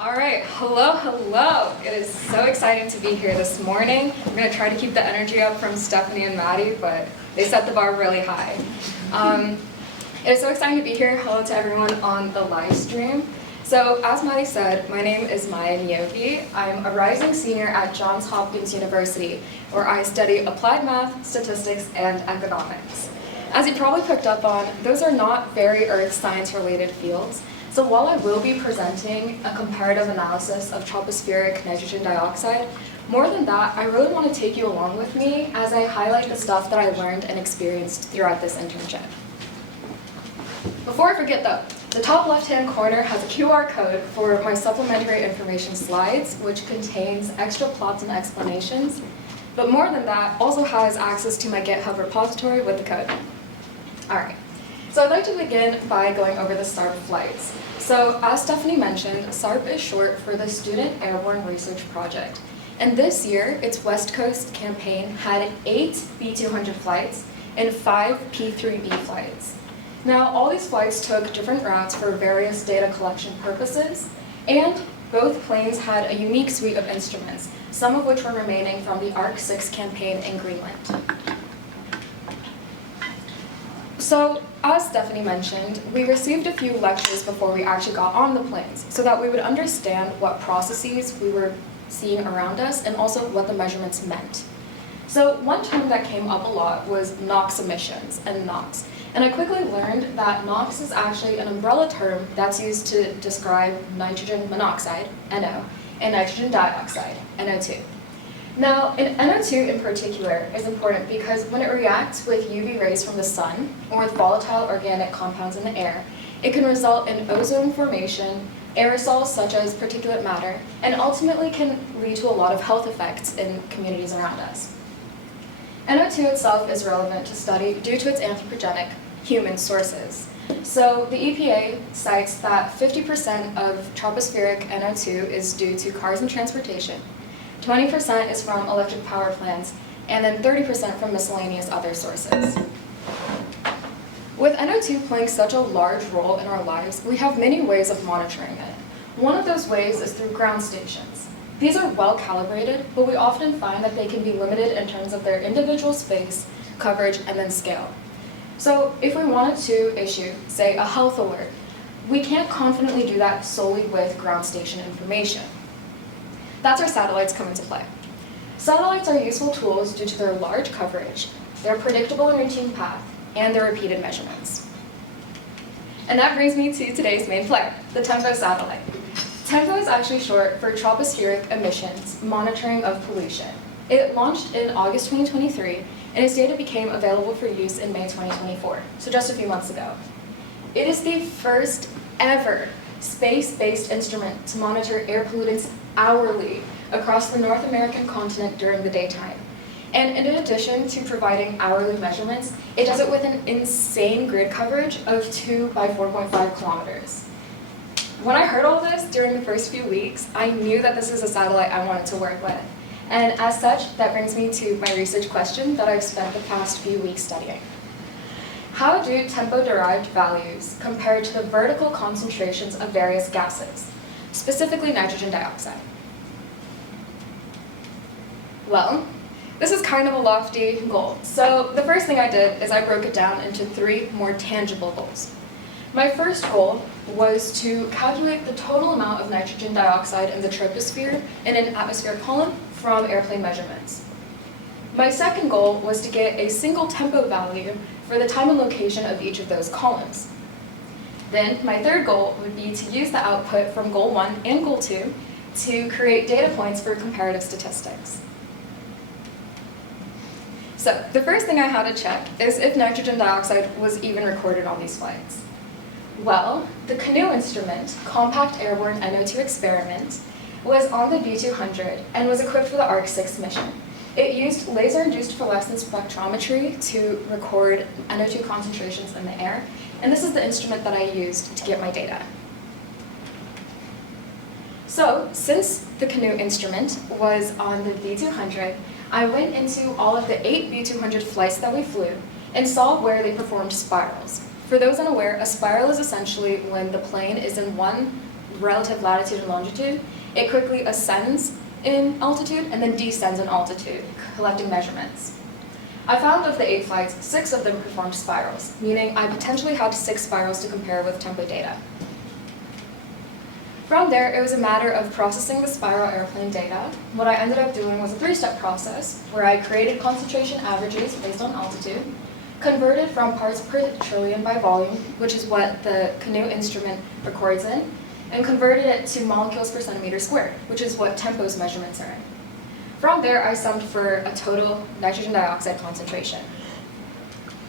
All right, hello. It is so exciting to be here this morning. I'm going to try to keep the energy up from Stephanie and Maddie, but they set the bar really high. It is so exciting to be here. Hello to everyone on the live stream. So as Maddie said, my name is Maya Niobi. I'm a rising senior at Johns Hopkins University, where I study applied math, statistics, and economics. As you probably picked up on, those are not very earth science related fields. So while I will be presenting a comparative analysis of tropospheric nitrogen dioxide, more than that, I really want to take you along with me as I highlight the stuff that I learned and experienced throughout this internship. Before I forget though, the top left-hand corner has a QR code for my supplementary information slides, which contains extra plots and explanations. But more than that, also has access to my GitHub repository with the code. All right. So I'd like to begin by going over the SARP flights. So as Stephanie mentioned, SARP is short for the Student Airborne Research Project. And this year, its West Coast campaign had 8 B-200 flights and 5 P-3B flights. Now, all these flights took different routes for various data collection purposes, and both planes had a unique suite of instruments, some of which were remaining from the ARC-6 campaign in Greenland. So, as Stephanie mentioned, we received a few lectures before we actually got on the planes so that we would understand what processes we were seeing around us and also what the measurements meant. So one term that came up a lot was NOx emissions and NOx. And I quickly learned that NOx is actually an umbrella term that's used to describe nitrogen monoxide, NO, and nitrogen dioxide, NO2. Now, NO2 in particular is important because when it reacts with UV rays from the sun or with volatile organic compounds in the air, it can result in ozone formation, aerosols such as particulate matter, and ultimately can lead to a lot of health effects in communities around us. NO2 itself is relevant to study due to its anthropogenic human sources. So the EPA cites that 50% of tropospheric NO2 is due to cars and transportation, 20% is from electric power plants, and then 30% from miscellaneous other sources. With NO2 playing such a large role in our lives, we have many ways of monitoring it. One of those ways is through ground stations. These are well calibrated, but we often find that they can be limited in terms of their individual space, coverage, and then scale. So if we wanted to issue, say, a health alert, we can't confidently do that solely with ground station information. That's where satellites come into play. Satellites are useful tools due to their large coverage, their predictable and routine path, and their repeated measurements. And that brings me to today's main player, the TEMPO satellite. TEMPO is actually short for Tropospheric Emissions Monitoring of Pollution. It launched in August 2023, and its data became available for use in May 2024, so just a few months ago. It is the first ever space-based instrument to monitor air pollutants hourly across the North American continent during the daytime. And in addition to providing hourly measurements, it does it with an insane grid coverage of 2 by 4.5 kilometers. When I heard all this during the first few weeks, I knew that this is a satellite I wanted to work with. And as such, that brings me to my research question that I've spent the past few weeks studying. How do TEMPO-derived values compare to the vertical concentrations of various gases, specifically nitrogen dioxide? Well, this is kind of a lofty goal. So the first thing I did is I broke it down into 3 more tangible goals. My first goal was to calculate the total amount of nitrogen dioxide in the troposphere in an atmospheric column from airplane measurements. My second goal was to get a single TEMPO value for the time and location of each of those columns. Then my third goal would be to use the output from goal 1 and goal 2 to create data points for comparative statistics. So the first thing I had to check is if nitrogen dioxide was even recorded on these flights. Well, the CANOE instrument, Compact Airborne NO2 Experiment, was on the B-200 and was equipped for the ARC-6 mission. It used laser-induced fluorescence spectrometry to record NO2 concentrations in the air, and this is the instrument that I used to get my data. So, since the CANOE instrument was on the B-200, I went into all of the 8 B-200 flights that we flew and saw where they performed spirals. For those unaware, a spiral is essentially when the plane is in one relative latitude and longitude, it quickly ascends in altitude and then descends in altitude, collecting measurements. I found of the 8 flights, 6 of them performed spirals, meaning I potentially had 6 spirals to compare with tempo data. From there, it was a matter of processing the spiral airplane data. What I ended up doing was a 3-step process where I created concentration averages based on altitude, converted from parts per trillion by volume, which is what the Canoe instrument records in, and converted it to molecules per centimeter squared, which is what tempo's measurements are in. From there, I summed for a total nitrogen dioxide concentration.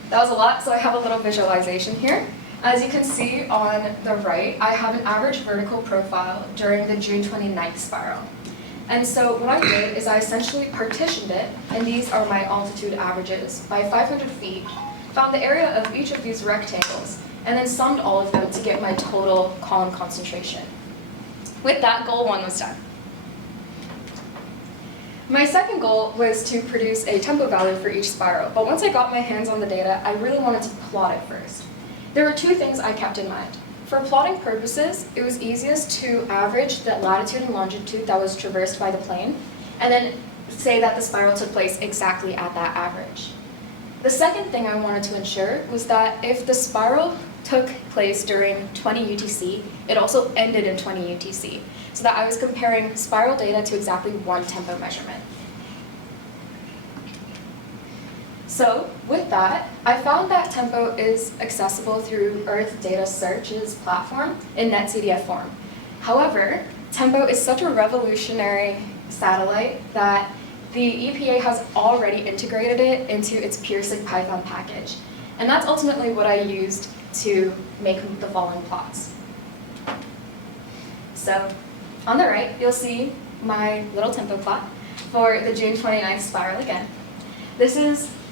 That was a lot, so I have a little visualization here. As you can see on the right, I have an average vertical profile during the June 29th spiral. And so what I did is I essentially partitioned it, and these are my altitude averages, by 500 feet, found the area of each of these rectangles, and then summed all of them to get my total column concentration. With that, goal 1 was done. My second goal was to produce a tempo value for each spiral, but once I got my hands on the data, I really wanted to plot it first. There were 2 things I kept in mind. For plotting purposes, it was easiest to average the latitude and longitude that was traversed by the plane, and then say that the spiral took place exactly at that average. The second thing I wanted to ensure was that if the spiral took place during 20 UTC, it also ended in 20 UTC, so that I was comparing spiral data to exactly 1 tempo measurement. So with that, I found that tempo is accessible through Earth Data Search's platform in NetCDF form. However, tempo is such a revolutionary satellite that the EPA has already integrated it into its PureSig Python package. And that's ultimately what I used to make the following plots. So on the right, you'll see my little tempo plot for the June 29th spiral again.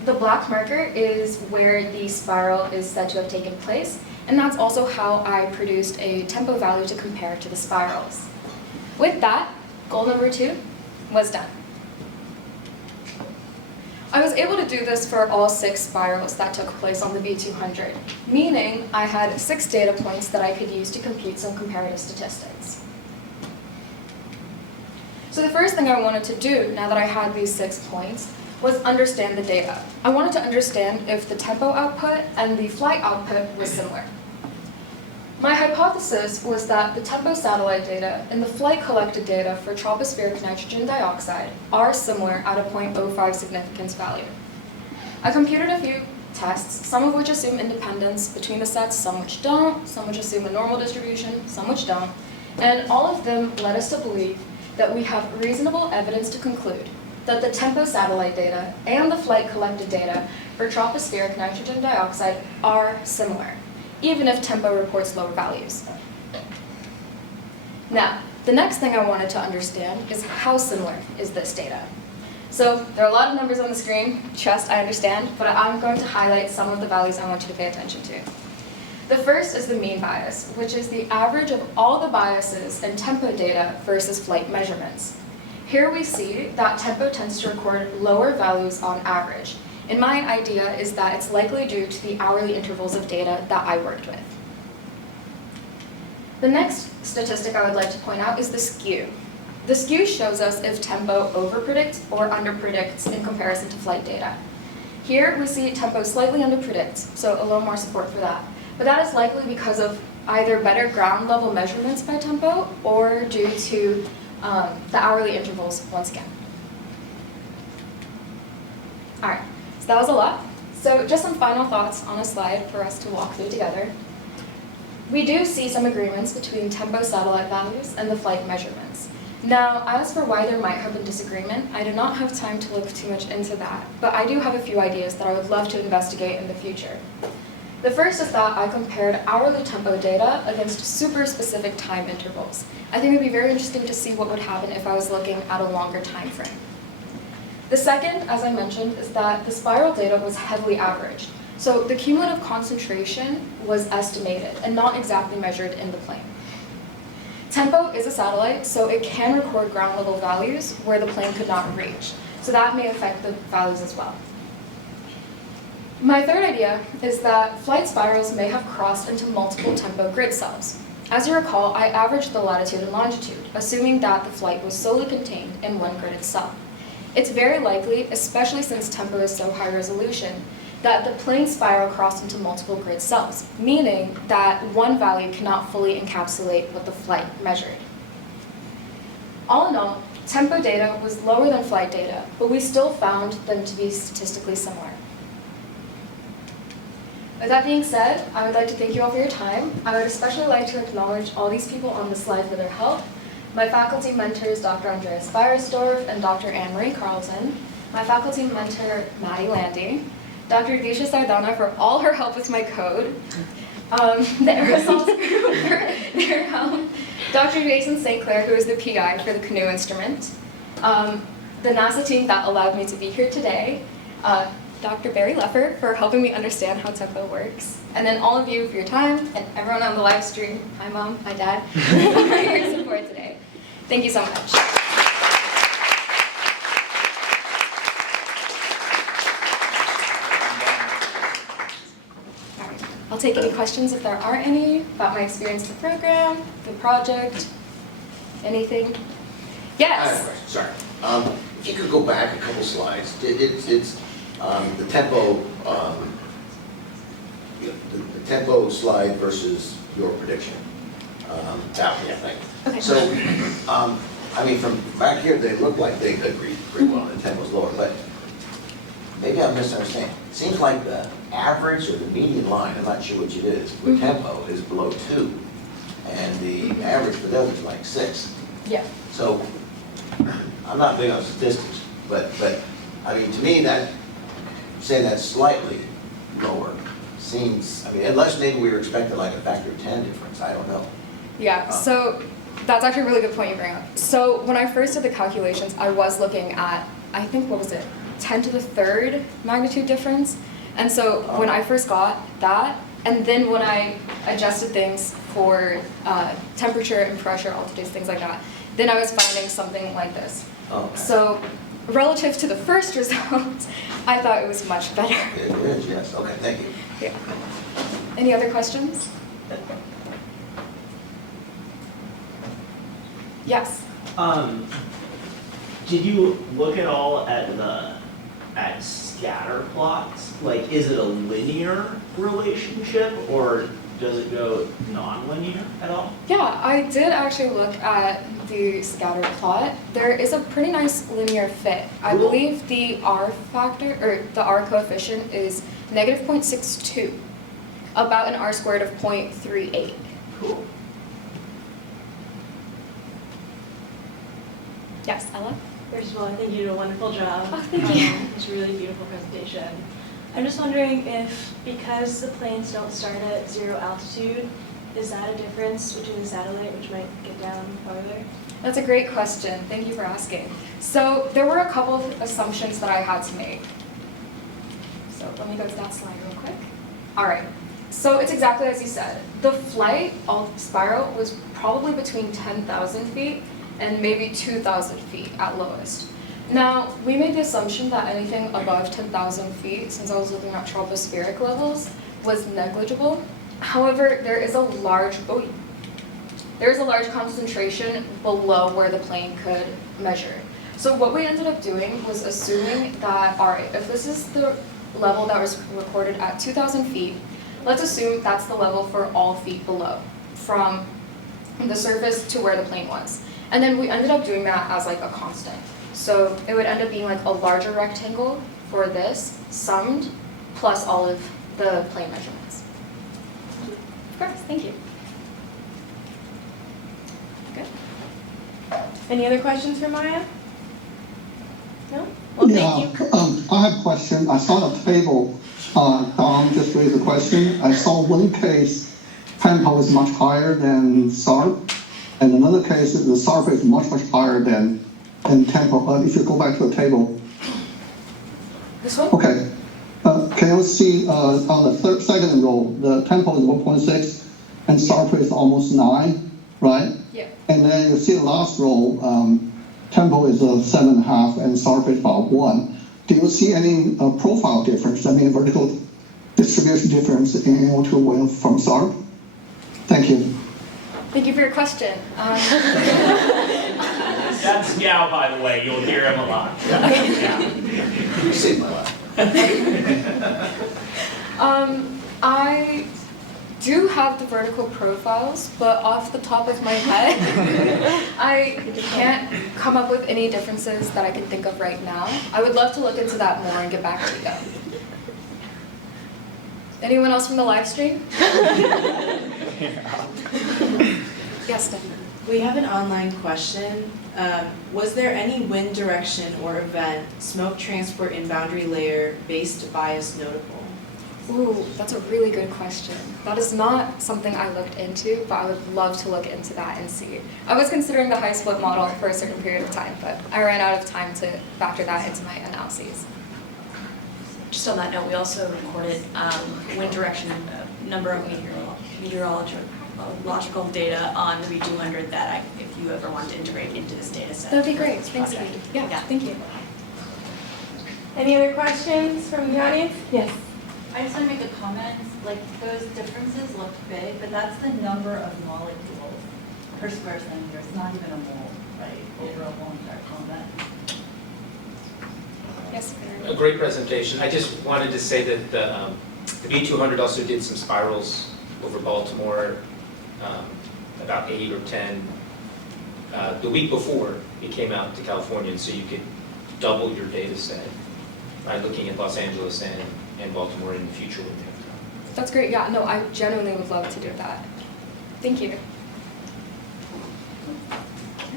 The black marker is where the spiral is said to have taken place, and that's also how I produced a tempo value to compare to the spirals. With that, goal number 2 was done. I was able to do this for all 6 spirals that took place on the V200, meaning I had 6 data points that I could use to compute some comparative statistics. So the first thing I wanted to do, now that I had these 6 points, was understand the data. I wanted to understand if the tempo output and the flight output was similar. My hypothesis was that the tempo satellite data and the flight collected data for tropospheric nitrogen dioxide are similar at a 0.05 significance value. I computed a few tests, some of which assume independence between the sets, some which don't, some which assume a normal distribution, some which don't, and all of them led us to believe that we have reasonable evidence to conclude that the tempo satellite data and the flight collected data for tropospheric nitrogen dioxide are similar, even if tempo reports lower values. Now, the next thing I wanted to understand is how similar is this data? So there are a lot of numbers on the screen, trust I understand, but I'm going to highlight some of the values I want you to pay attention to. The first is the mean bias, which is the average of all the biases and tempo data versus flight measurements. Here we see that tempo tends to record lower values on average, and my idea is that it's likely due to the hourly intervals of data that I worked with. The next statistic I would like to point out is the skew. The skew shows us if tempo overpredicts or underpredicts in comparison to flight data. Here we see tempo slightly underpredicts, so a little more support for that. But that is likely because of either better ground level measurements by tempo or due to the hourly intervals once again. All right, so that was a lot. So just some final thoughts on a slide for us to walk through together. We do see some agreements between tempo satellite values and the flight measurements. Now, as for why there might have been disagreement, I do not have time to look too much into that, but I do have a few ideas that I would love to investigate in the future. The first is that I compared hourly tempo data against super specific time intervals. I think it would be very interesting to see what would happen if I was looking at a longer time frame. The second, as I mentioned, is that the spiral data was heavily averaged. So the cumulative concentration was estimated and not exactly measured in the plane. Tempo is a satellite, so it can record ground level values where the plane could not reach. So that may affect the values as well. My third idea is that flight spirals may have crossed into multiple tempo grid cells. As you recall, I averaged the latitude and longitude, assuming that the flight was solely contained in one gridded cell. It's very likely, especially since TEMPO is so high resolution, that the plane spiral crossed into multiple grid cells, meaning that one value cannot fully encapsulate what the flight measured. All in all, TEMPO data was lower than flight data, but we still found them to be statistically similar. With that being said, I would like to thank you all for your time. I would especially like to acknowledge all these people on the slide for their help. My faculty mentors, Dr. Andreas Beiersdorf and Dr. Anne-Marie Carlson. My faculty mentor, Maddie Landy. Dr. Disha Sardana for all her help with my code. The aerosols group for their help. Dr. Jason St. Clair, who is the PI for the canoe instrument. The NASA team that allowed me to be here today. Dr. Barry Leffer for helping me understand how TEMPO works. And then all of you for your time, and everyone on the live stream, hi Mom, hi Dad, for your support today. Thank you so much. All right. I'll take any questions if there are any about my experience with the program, the project, anything. Yes? I have a question, sorry. If you could go back a couple slides, it's the TEMPO, the TEMPO slide versus your prediction. That one, I think. Okay. So, I mean, from back here, they look like they agree pretty well, the TEMPO's lower, but maybe I'm misunderstanding. It seems like the average or the median line, I'm not sure which it is, with TEMPO is below 2, and the average for those is like 6. Yeah. So, I'm not big on statistics, but I mean, to me, that, saying that's slightly lower seems, I mean, unless maybe we were expecting like a factor of 10 difference, I don't know. Yeah, so that's actually a really good point you bring up. So when I first did the calculations, I was looking at, I think, what was it, 10 to the third magnitude difference. And so when I first got that, and then when I adjusted things for temperature and pressure, altitudes, things like that, then I was finding something like this. Okay. So relative to the first result, I thought it was much better. It is, yes. Okay, thank you. Yeah. Any other questions? Yes. Did you look at all at scatter plots? Like, is it a linear relationship or does it go non-linear at all? Yeah, I did actually look at the scatter plot. There is a pretty nice linear fit. I Cool. believe the R factor, or the R coefficient is negative 0.62, about an R squared of 0.38. Cool. Yes, Ella? First of all, I think you did a wonderful job. Oh, thank you. It's a really beautiful presentation. I'm just wondering if, because the planes don't start at 0 altitude, is that a difference between the satellite, which might get down farther? That's a great question. Thank you for asking. So there were a couple of assumptions that I had to make. So let me go to that slide real quick. All right. So it's exactly as you said. The flight spiral was probably between 10,000 feet and maybe 2,000 feet at lowest. Now, we made the assumption that anything above 10,000 feet, since I was looking at tropospheric levels, was negligible. However, there is a large concentration below where the plane could measure. So what we ended up doing was assuming that, all right, if this is the level that was recorded at 2,000 feet, let's assume that's the level for all feet below, from the surface to where the plane was. And then we ended up doing that as like a constant. So it would end up being like a larger rectangle for this, summed, plus all of the plane measurements. Of course, thank you. Good. Any other questions for Maya? No? Well, thank you. I have a question. I saw the table. Don just raised a question. I saw one case, TEMPO is much higher than SARP, and another case, the SARP is much higher than TEMPO. If you go back to the table. This one? Okay. Can you see on the second row, the TEMPO is 1.6 and SARP is almost 9, right? Yeah. And then you see the last row, TEMPO is 7.5 and SARP is about 1. Do you see any profile difference, I mean vertical distribution difference in O2 wave from SARP? Thank you. Thank you for your question. That's Gal, by the way, you'll hear him a lot. Yeah. You saved my life. I do have the vertical profiles, but off the top of my head, I can't come up with any differences that I can think of right now. I would love to look into that more and get back to you. Anyone else from the live stream? Yes, Stephanie. We have an online question. Was there any wind direction or event, smoke transport and boundary layer based bias notable? Ooh, that's a really good question. That is not something I looked into, but I would love to look into that and see. I was considering the high split model for a certain period of time, but I ran out of time to factor that into my analyses. Just on that note, we also recorded wind direction, number of meteorological data on the V200 that if you ever wanted to integrate into this data set. That'd be for great. this Thanks, project. Andy. Yeah, thank you. Any other questions from the audience? Yes. I just want to make a comment, like those differences look big, but that's the number of molecules per square centimeter. It's not even a mole, right, over a whole entire element. Yes, A great presentation. I just wanted to say that the V200 also did some spirals over Baltimore, about 8 or 10. The week before it came out to California, and so you could double your data set by looking at Los Angeles and Baltimore in the future when they have time. That's great. Yeah, no, I genuinely would love to do that. Thank you.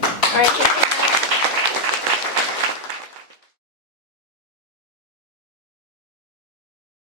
All right.